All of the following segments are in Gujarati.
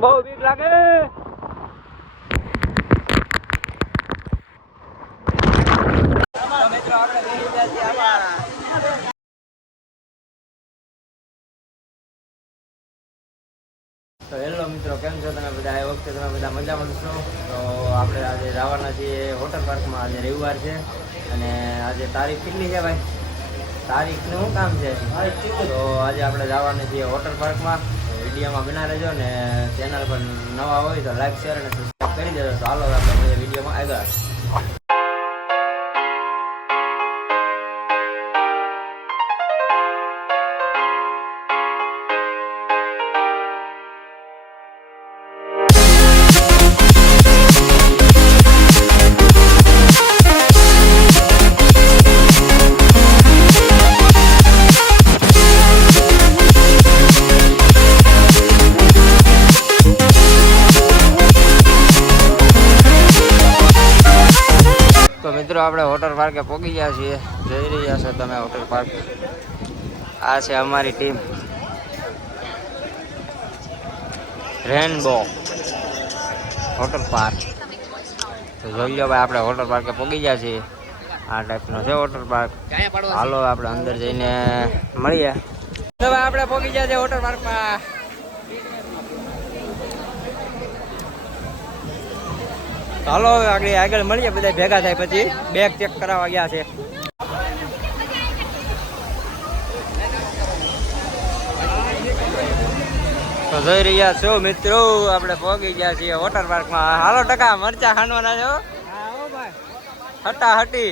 બહુ બીક લાગે. મિત્રો આપણે બેસી ગયા છીએ આમાં. તો હેલો મિત્રો, કેમ છો તમે બધા? આ વખતે તમે બધા મજામાં છો? તો આપણે આજે જવાના છીએ વોટર પાર્કમાં. આજે રવિવાર છે અને આજે તારીખ કેટલી છે ભાઈ? તારીખનું શું કામ છે? તો આજે આપણે જવાના છીએ વોટર પાર્કમાં. વિડીયોમાં બના રહેજો ને ચેનલ પર નવા હોય તો લાઈક શેર અને સબસ્ક્રાઈબ કરી દેજો. તો હાલો આપણે વિડીયોમાં આગળ. તો મિત્રો આપણે વોટર પાર્કે પહોંચી ગયા છીએ. જઈ રહ્યા છો તમે વોટર પાર્ક. આ છે અમારી ટીમ રેનબો વોટર પાર્ક. તો જોઈ લો ભાઈ, આપણે વોટર પાર્કે પહોંચી ગયા છીએ. આ ટાઈપનો છે વોટર પાર્ક. હાલો આપણે અંદર જઈને મળીએ. તો ભાઈ આપણે પહોંચી ગયા છે વોટર પાર્કમાં. હાલો આગળ મળીએ, બધા ભેગા થાય પછી. બેગ ચેક કરાવવા ગયા છે. તો જોઈ રહ્યા છો મિત્રો, આપણે પહોંચી ગયા છીએ વોટર પાર્કમાં. હાલો ટકા મરચા ખાનવાના છો? હટા હટી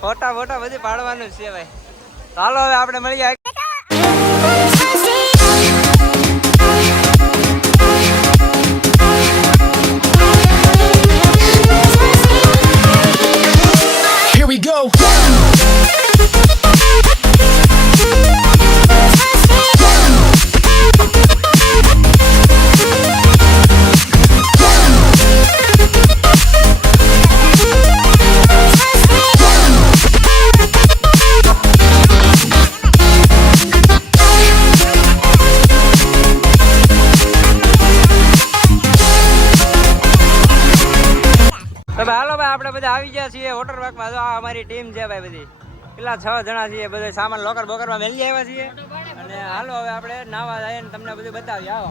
ફોટા ફોટા બધી પાડવાનું છે ભાઈ. હાલો હવે આપણે મળીએ. We go. તો ભાઈ હાલો ભાઈ, આપણે બધા આવી ગયા છીએ વોટર પાર્કમાં. જો આ અમારી ટીમ છે ભાઈ, બધી પેલા 6 જણા છીએ. બધા સામાન લોકર બોકરમાં મેલી આવ્યા છીએ અને હાલો હવે આપણે નાવા જઈએ ને તમને બધું બતાવીએ. આવો.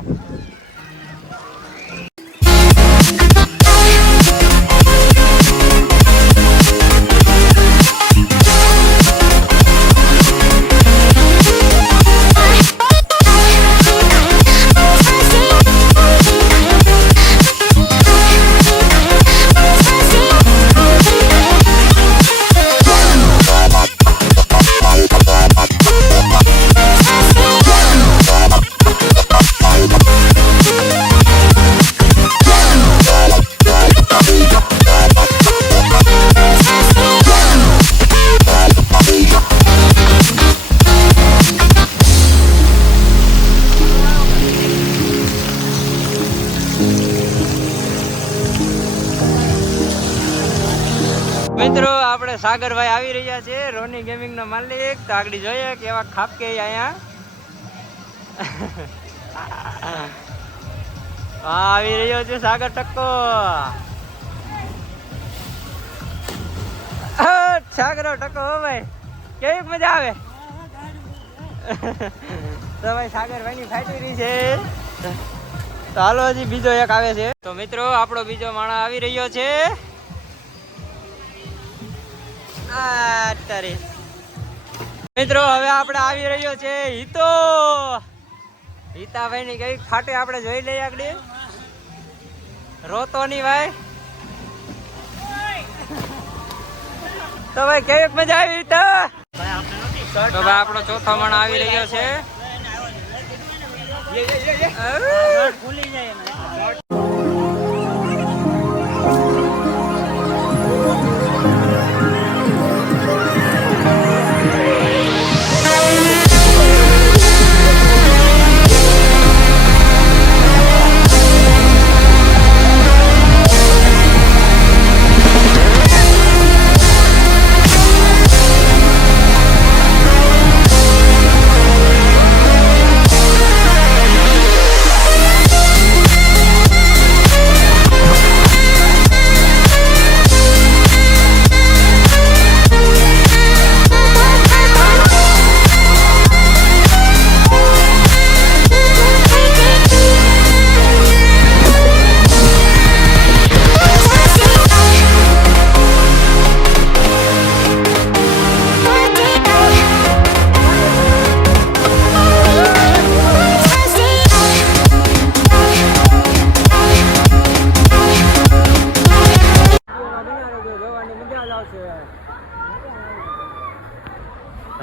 મિત્રો આપણે સાગરભાઈ આવી રહ્યા છે, રોની ગેમિંગ નો માલિક. તો આગળ જોઈએ કેવા ખાપ કે અહીંયા આવી રહ્યો છે સાગર ટક્કો. સાગર ટક્કો હો ભાઈ, કેવી મજા આવે. તો ભાઈ સાગરભાઈ ની ફાટી રહી છે. તો હાલો હજી બીજો એક આવે છે. તો મિત્રો આપણો બીજો માણસ આવી રહ્યો છે. મિત્રો હવે આપણે આવી રહ્યો છે હિતો. હિતાભાઈ ની કઈ ફાટે આપણે જોઈ લઈએ. આગળ રોતો ની ભાઈ. તો ભાઈ કેવી મજા આવી હિતા? તો ભાઈ આપણો ચોથો માણસ આવી રહ્યો છે. ભૂલી જાય.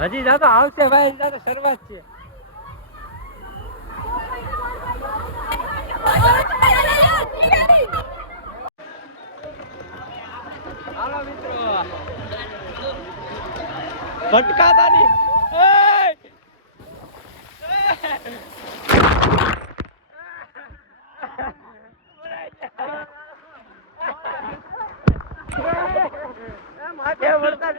હજી જાતો આવશે ભાઈ, હજી જાતો શરૂઆત છે. હાલો મિત્રો, ભટકાતા નહીં. માથે વળતા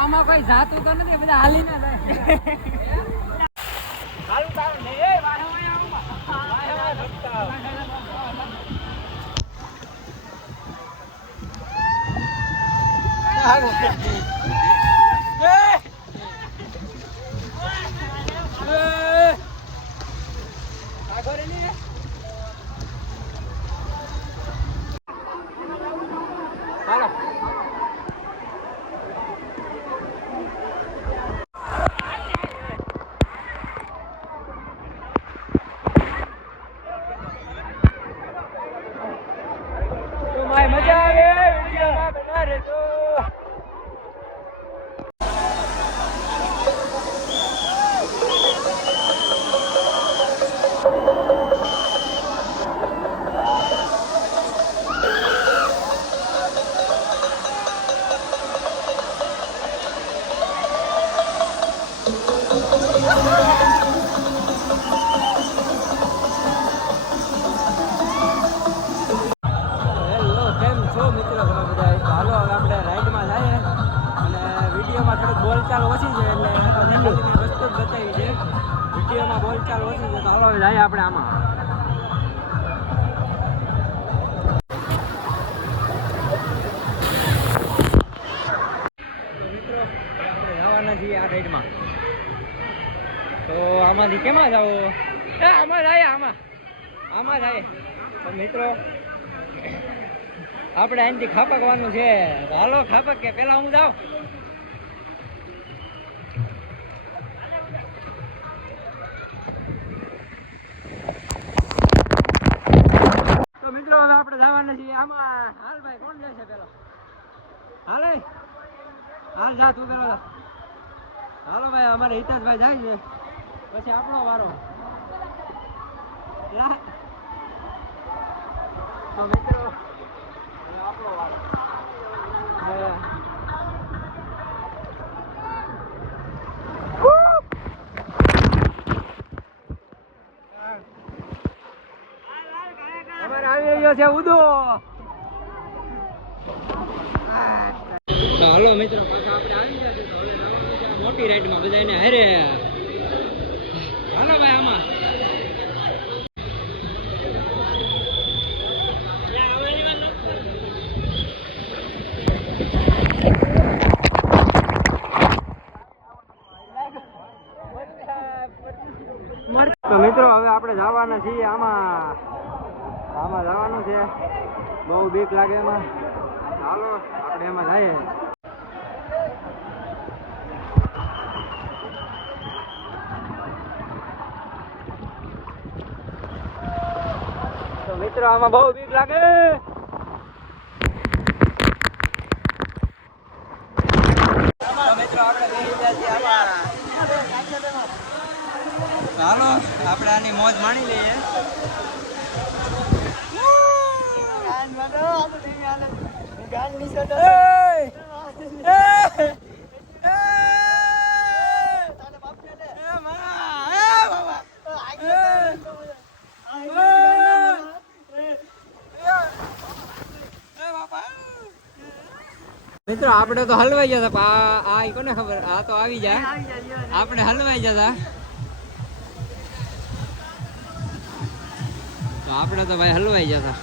આમાં કોઈ જાતું તો નથી, બધા હાલી ના જાય. હાલું તાવ ને એ વાહ મજા આવે વિડીયોમાં બના રહેજો. બોલચાલ ઓછી છે એટલે વસ્તુ જ બતાવી છે. વિડીયોમાં બોલચાલ ઓછી છે તો હાલો જાય આપણે આમાં. મિત્રો આપણે જવાના છીએ આ સાઈડમાં, તો આમાંથી કેમાં જવું? આમાં જાય, આમાં જાય. તો મિત્રો આપણે અહીંથી ખાપકવાનું છે. હાલો ખાપક કે પેલા હું જાઉં? આપણે જવાના છીએ આમાં. હાલ ભાઈ, કોણ જાય છે પેલો? હાલે હાલ, જા તું પેલો. હાલો ભાઈ, અમારે હિતેશભાઈ જાય છે, પછી આપણો વારો. તો મિત્રો આપણો વારો. છે ઉદો. હાલો મિત્રો, પાછા આપણે આવી ગયા છે. હવે મોટી રાઈડમાં બધાને હારે. હાલો ભાઈ આમાં. તો મિત્રો હવે આપણે જવાના છીએ આમાં. આમાં જવાનું છે, બહુ બીક લાગે એમાં. ચાલો આપણે એમાં જઈએ. તો મિત્રો આમાં બહુ બીક લાગે. મિત્રો આપણે બેસી ગયા છીએ આમાં. ચાલો આપણે આની મોજ માણી લઈએ. મિત્રો આપણે તો હલવાઈ જતા. આ કોને ખબર, આ તો આવી જાય. આપણે હલવાઈ જતા. તો આપણે તો ભાઈ હલવાઈ જતા.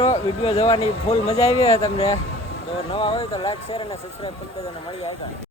મિત્રો વિડીયો જોવાની ફૂલ મજા આવી હોય તમને તો નવા હોય તો લાઈક શેર અને સબસ્ક્રાઈબ કરી દેજો અને મળી આવતા